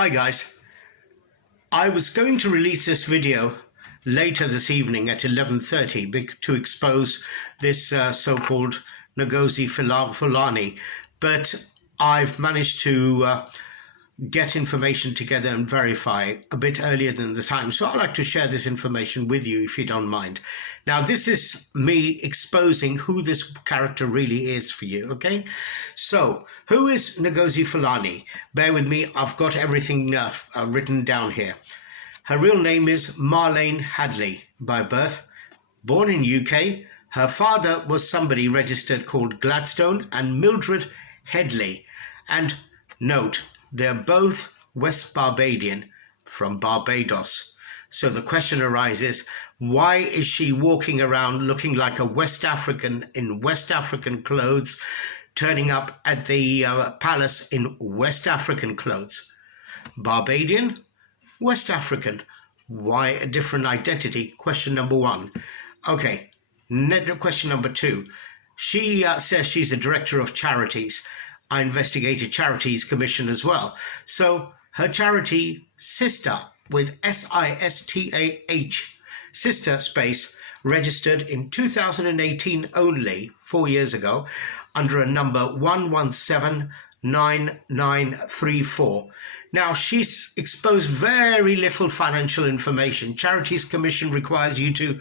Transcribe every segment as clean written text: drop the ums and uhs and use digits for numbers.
Hi guys, I was going to release this video later this evening at 11:30 to expose this so-called Ngozi Fulani, but I've managed to get information together and verify a bit earlier than the time. So I'd like to share this information with you if you don't mind. Now, this is me exposing who this character really is for you, okay? So, who is Ngozi Fulani? Bear with me, I've got everything written down here. Her real name is Marlene Hadley by birth, born in UK. Her father was somebody registered called Gladstone and Mildred Headley. And note, they're both West Barbadian from Barbados. So the question arises, why is she walking around looking like a West African in West African clothes, turning up at the palace in West African clothes? Barbadian, West African. Why a different identity? Question number one. Okay, question number two. She says she's a director of charities. I investigated Charities Commission as well. So her charity Sister with SISTAH, Sister space, registered in 2018 only, 4 years ago, under a number 1179934. Now, she's exposed very little financial information. Charities Commission requires you to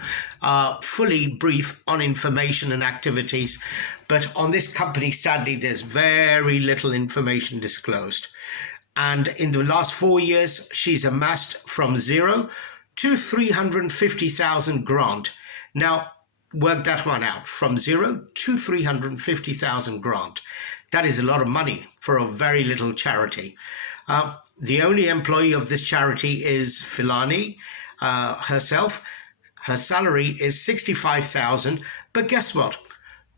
fully brief on information and activities. But on this company, sadly, there's very little information disclosed. And in the last 4 years, she's amassed from 0 to 350,000 grant. Now, work that one out, from 0 to 350,000 grant. That is a lot of money for a very little charity. The only employee of this charity is Fulani herself. Her salary is 65,000, but guess what?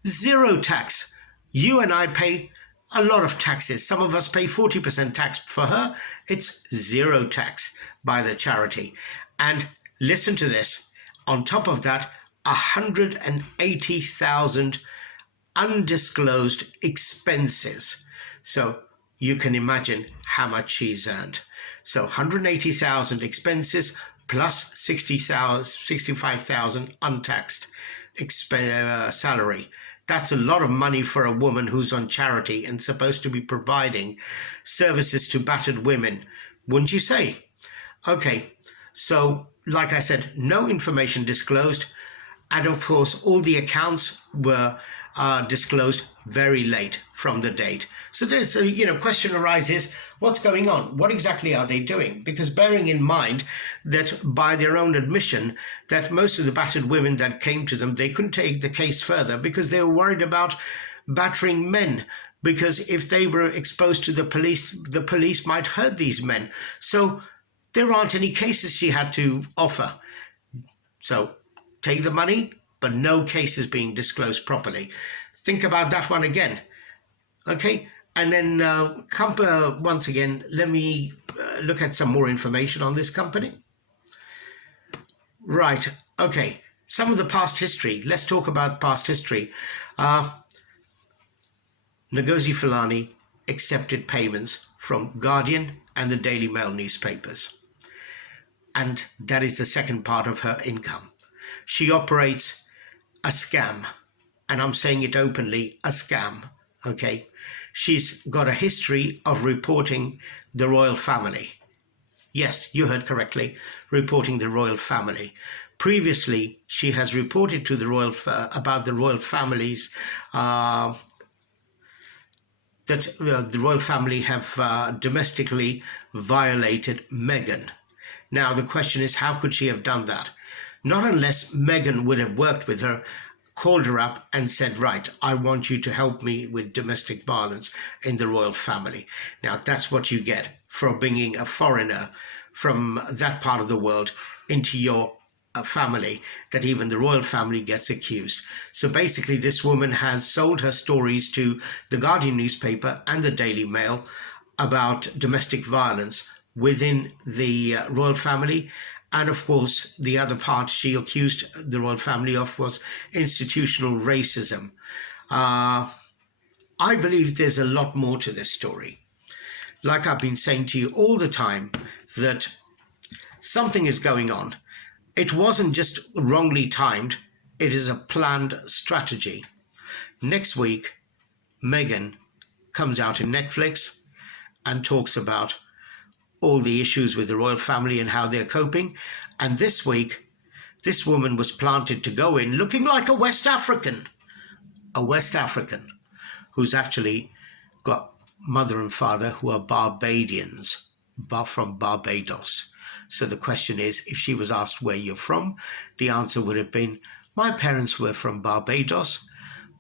Zero tax. You and I pay a lot of taxes. Some of us pay 40% tax. For her, it's zero tax by the charity. And listen to this. On top of that, 180,000 undisclosed expenses. So you can imagine how much she's earned. So 180,000 expenses plus 65,000 untaxed salary. That's a lot of money for a woman who's on charity and supposed to be providing services to battered women, wouldn't you say? Okay, so like I said, no information disclosed. And of course, all the accounts were disclosed very late from the date. So there's a question arises, what's going on? What exactly are they doing? Because bearing in mind that by their own admission, that most of the battered women that came to them, they couldn't take the case further because they were worried about battering men. Because if they were exposed to the police might hurt these men. So there aren't any cases she had to offer. So take the money, but no cases being disclosed properly. Think about that one again. Okay, and then once again, let me look at some more information on this company. Right, okay, some of the past history. Let's talk about past history. Ngozi Fulani accepted payments from Guardian and the Daily Mail newspapers. And that is the second part of her income. She operates a scam, and I'm saying it openly, a scam, okay? She's got a history of reporting the royal family. Yes, you heard correctly, reporting the royal family. Previously, she has reported to the about the royal families that the royal family have domestically violated Meghan. Now, the question is, how could she have done that? Not unless Meghan would have worked with her, called her up and said, right, I want you to help me with domestic violence in the royal family. Now, that's what you get for bringing a foreigner from that part of the world into your family, that even the royal family gets accused. So basically, this woman has sold her stories to the Guardian newspaper and the Daily Mail about domestic violence within the royal family. And of course, the other part she accused the royal family of was institutional racism. I believe there's a lot more to this story. like I've been saying to you all the time, that something is going on. It wasn't just wrongly timed, it is a planned strategy. Next week, Meghan comes out in Netflix and talks about all the issues with the royal family and how they're coping. And this week, this woman was planted to go in looking like a West African who's actually got mother and father who are Barbadians, from Barbados. So the question is, if she was asked where you're from, the answer would have been, my parents were from Barbados,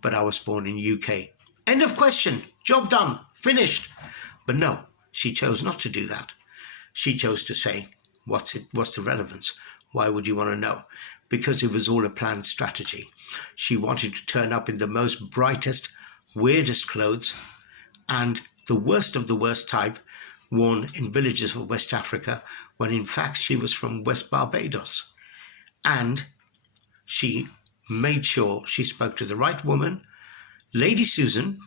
but I was born in UK. End of question. Job done. Finished. But no, she chose not to do that. She chose to say, what's the relevance? Why would you want to know? Because it was all a planned strategy. She wanted to turn up in the most brightest, weirdest clothes and the worst of the worst type worn in villages of West Africa, when in fact she was from West Barbados. And she made sure she spoke to the right woman, Lady Susan,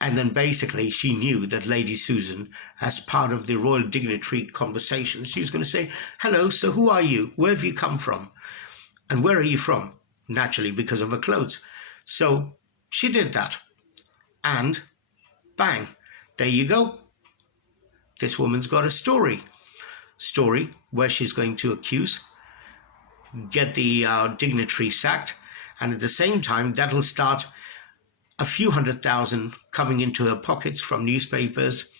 and then basically she knew that Lady Susan, as part of the royal dignitary conversation, she was going to say, hello, so who are you? Where have you come from? And where are you from? Naturally, because of her clothes. So she did that. And bang, there you go. This woman's got a story where she's going to accuse, get the dignitary sacked, and at the same time, that'll start a few 100,000 coming into her pockets from newspapers,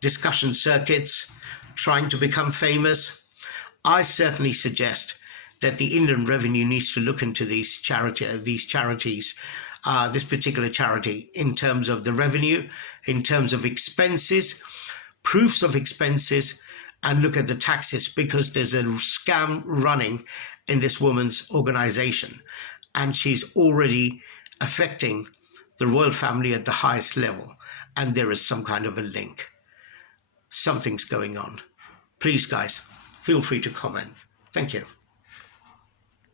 discussion circuits, trying to become famous. I certainly suggest that the Inland Revenue needs to look into these charities, this particular charity, in terms of the revenue, in terms of expenses, proofs of expenses, and look at the taxes, because there's a scam running in this woman's organization, and she's already affecting the royal family at the highest level, and there is some kind of a link. Something's going on. Please, guys, feel free to comment. Thank you.